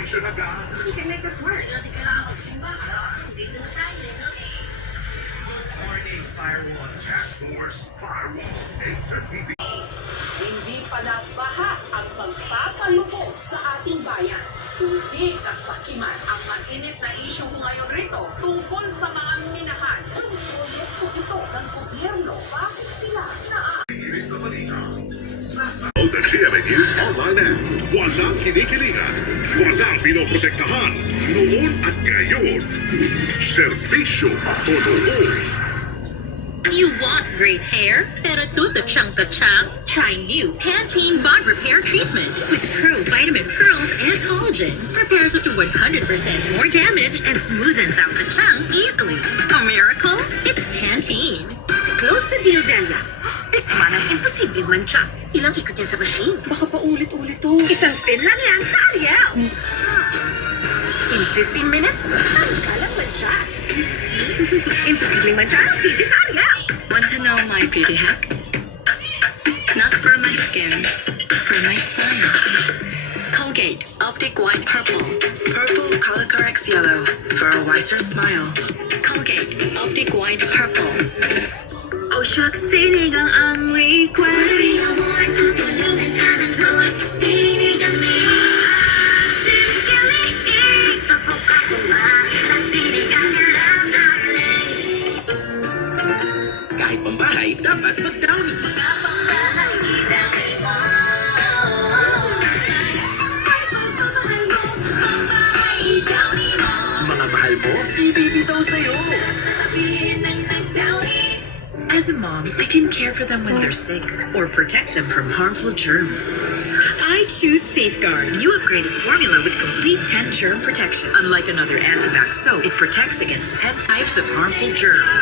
Conviction agad. We can make this work. Hindi kailangan magsimba. Dito na tayo. Morning Firewall Task Force. Firewall 850. Hindi pala baha ang magpapalubog sa ating bayan. Kundi kasakiman ang mainit na isyu ngayon rito tungkol sa mga minahan. Ang proyekto ito ng gobyerno, bakit sila Inis na balita. Nasa the GMA News online app. Walang kinikilingan. Walang pinoprotektahan. Noon at ngayon. Serbisyo totoo. You want great hair, pero tutok siyang kachang? Try new Pantene Bond Repair Treatment with Pro Vitamin Pearls and Collagen. Repairs up to 100% more damage and smoothens out the chunk easily. A miracle? It's Pantene. Close the deal, Delia. Tikman ang imposibleng mancha. Ilang ikot yan sa machine. Baka pa ulit-ulit to. Isang spin lang yan sa Ariel. In 15 minutes, tanggalang mancha. Imposibleng mancha ang CD sa Ariel. Want to know my beauty hack? Not for my skin, for my smile. Colgate Optic White Purple. Purple Color Corrects Yellow for a whiter smile. Colgate Optic White Purple. Oh, shucks, sinigang ang request. Kahit pambahay, dapat mag-Downy. Mga mahal mo, ibibitaw sa'yo. As a mom, I can care for them when they're sick or protect them from harmful germs. I choose Safeguard, new upgraded formula with complete 10 germ protection. Unlike another antibac soap, it protects against 10 types of harmful germs.